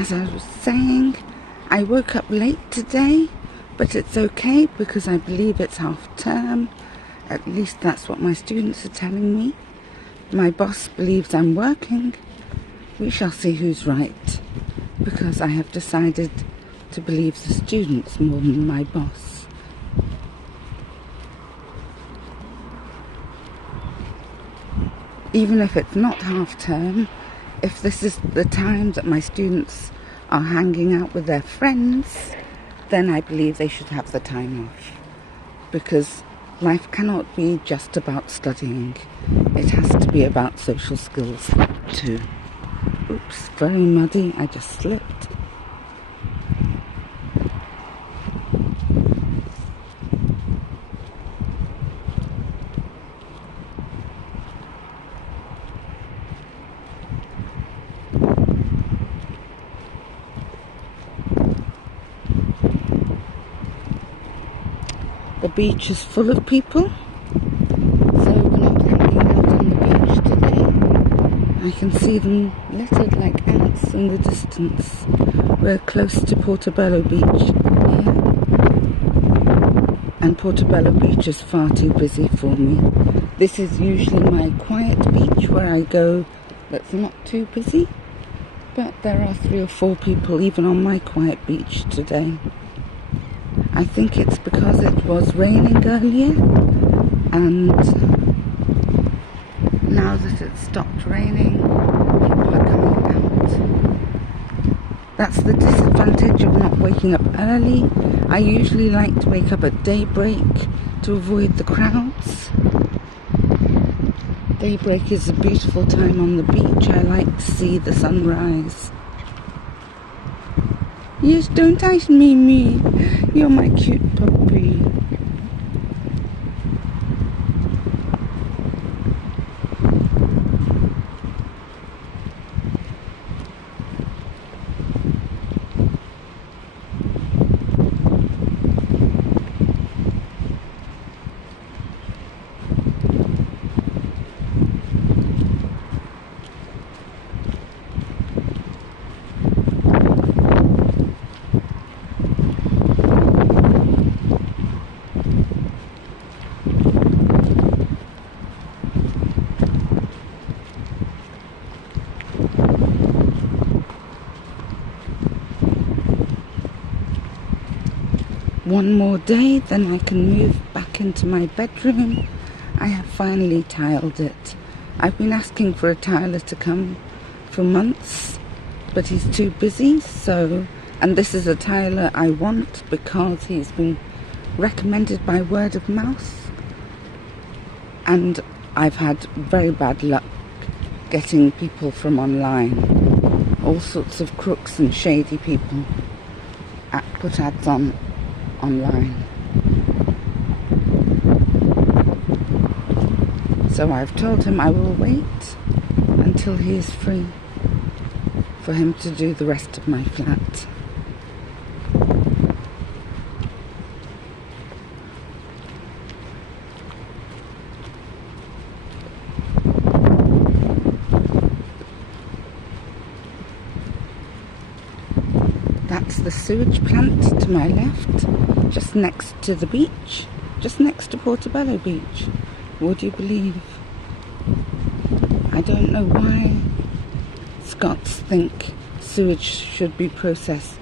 As I was saying, I woke up late today, but it's okay because I believe it's half term. At least that's what my students are telling me. My boss believes I'm working. We shall see who's right, because I have decided to believe the students more than my boss. Even if it's not half term, if this is the time that my students are hanging out with their friends, then I believe they should have the time off. Because life cannot be just about studying. It has to be about social skills too. Oops, very muddy, I just slipped. The beach is full of people, so we're not hanging out on the beach today. I can see them littered like ants in the distance. We're close to Portobello Beach here, and Portobello Beach is far too busy for me. This is usually my quiet beach where I go that's not too busy, but there are 3 or 4 people even on my quiet beach today. I think it's because it was raining earlier, and now that it's stopped raining, people are coming out. That's the disadvantage of not waking up early. I usually like to wake up at daybreak to avoid the crowds. Daybreak is a beautiful time on the beach. I like to see the sunrise. Yes, don't touch Mimi. You're my cute puppy. One more day, then I can move back into my bedroom. I have finally tiled it. I've been asking for a tiler to come for months, but he's too busy, and this is a tiler I want because he's been recommended by word of mouth, and I've had very bad luck getting people from online. All sorts of crooks and shady people put ads on online. So I've told him I will wait until he is free for him to do the rest of my flat. That's the sewage plant to my left, just next to the beach, just next to Portobello Beach. Would you believe? I don't know why Scots think sewage should be processed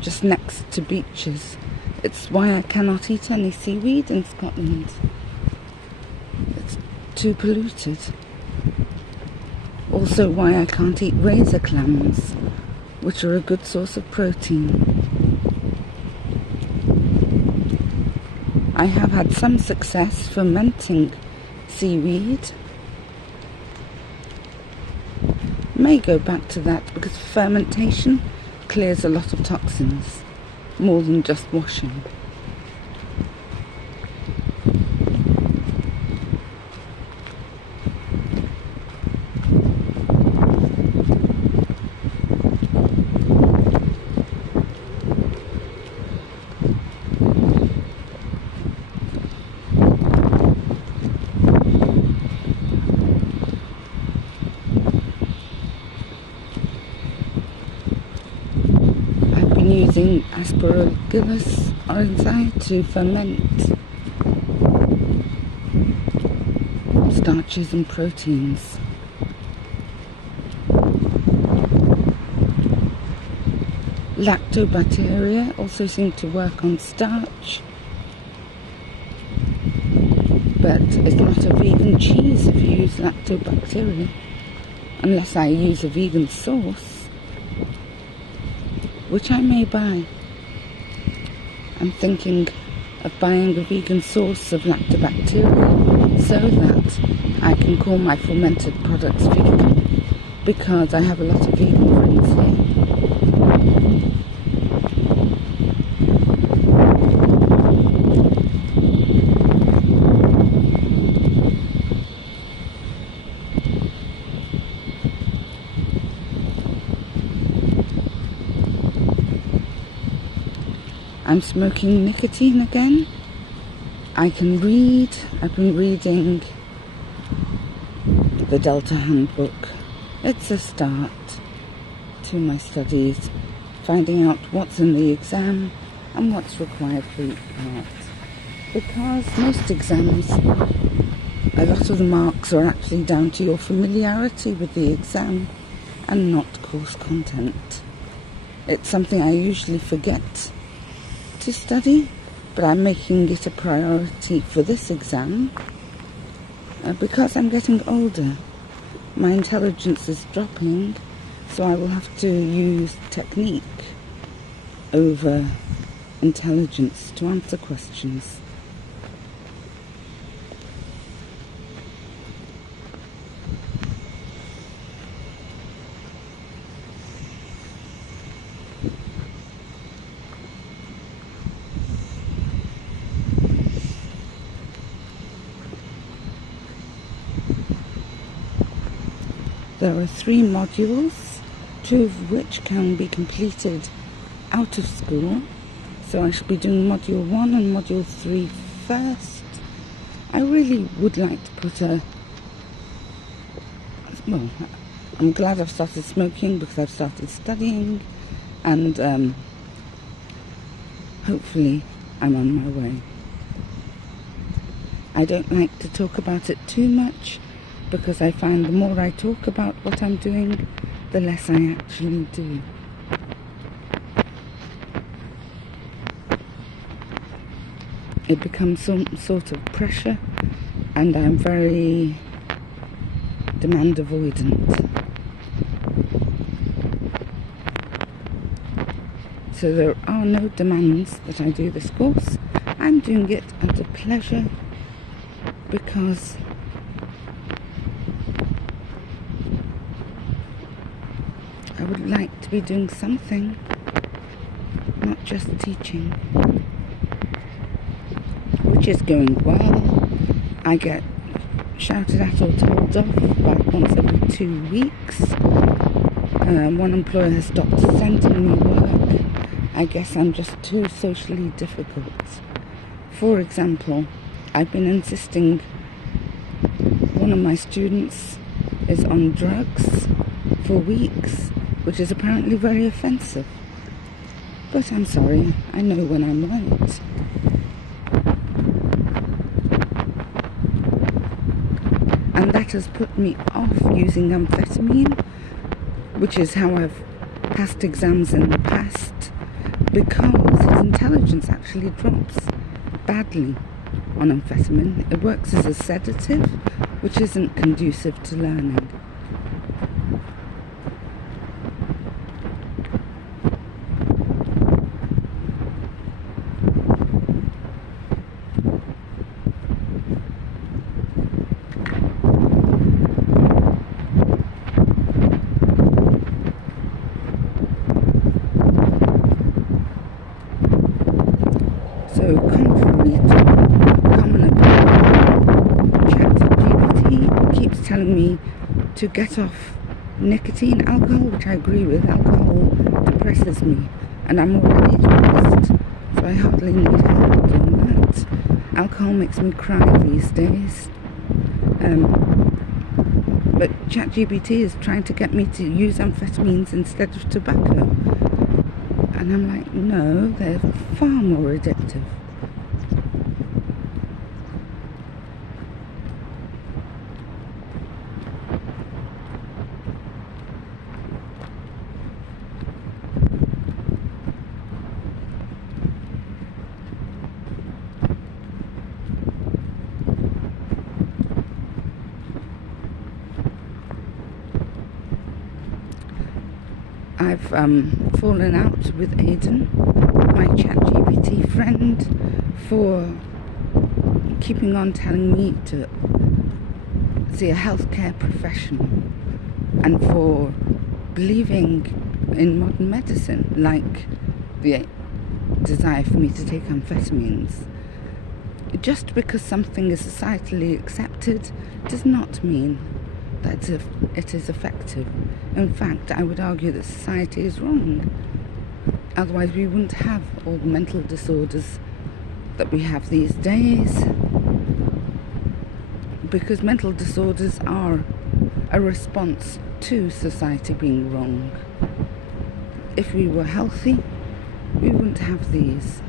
just next to beaches. It's why I cannot eat any seaweed in Scotland. It's too polluted. Also why I can't eat razor clams, which are a good source of protein. I have had some success fermenting seaweed. May go back to that because fermentation clears a lot of toxins, more than just washing. Aspergillus oryzae to ferment starches and proteins. Lactobacteria also seem to work on starch, but it's not a vegan cheese if you use lactobacteria, unless I use a vegan sauce, which I may buy. I'm thinking of buying a vegan source of lactobacteria so that I can call my fermented products vegan, because I have a lot of vegan friends here. I'm smoking nicotine again. I can read. I've been reading the Delta Handbook. It's a start to my studies, finding out what's in the exam and what's required for each part. Because most exams, a lot of the marks are actually down to your familiarity with the exam and not course content. It's something I usually forget to study, but I'm making it a priority for this exam because I'm getting older. My intelligence is dropping, so I will have to use technique over intelligence to answer questions. There are 3 modules, 2 of which can be completed out of school. So I shall be doing module 1 and module 3 first. I really would like to put I'm glad I've started smoking because I've started studying, and hopefully I'm on my way. I don't like to talk about it too much, because I find the more I talk about what I'm doing, the less I actually do. It becomes some sort of pressure, and I'm very demand avoidant. So there are no demands that I do this course. I'm doing it out of pleasure because I would like to be doing something, not just teaching, which is going well. I get shouted at or told off about once every 2 weeks. One employer has stopped sending me work. I guess I'm just too socially difficult. For example, I've been insisting one of my students is on drugs for weeks, which is apparently very offensive. But I'm sorry, I know when I'm right. And that has put me off using amphetamine, which is how I've passed exams in the past, because his intelligence actually drops badly on amphetamine. It works as a sedative, which isn't conducive to learning. So, contrary to common opinion, ChatGPT keeps telling me to get off nicotine, alcohol, which I agree with. Alcohol depresses me, and I'm already depressed, so I hardly need help doing that. Alcohol makes me cry these days. But ChatGPT is trying to get me to use amphetamines instead of tobacco, and And I'm like, no, they're far more addictive. I've fallen out with Aidan, my ChatGPT friend, for keeping on telling me to see a healthcare professional, and for believing in modern medicine, like the desire for me to take amphetamines. Just because something is societally accepted does not mean that it is effective. In fact, I would argue that society is wrong. Otherwise we wouldn't have all the mental disorders that we have these days, because mental disorders are a response to society being wrong. If we were healthy, we wouldn't have these.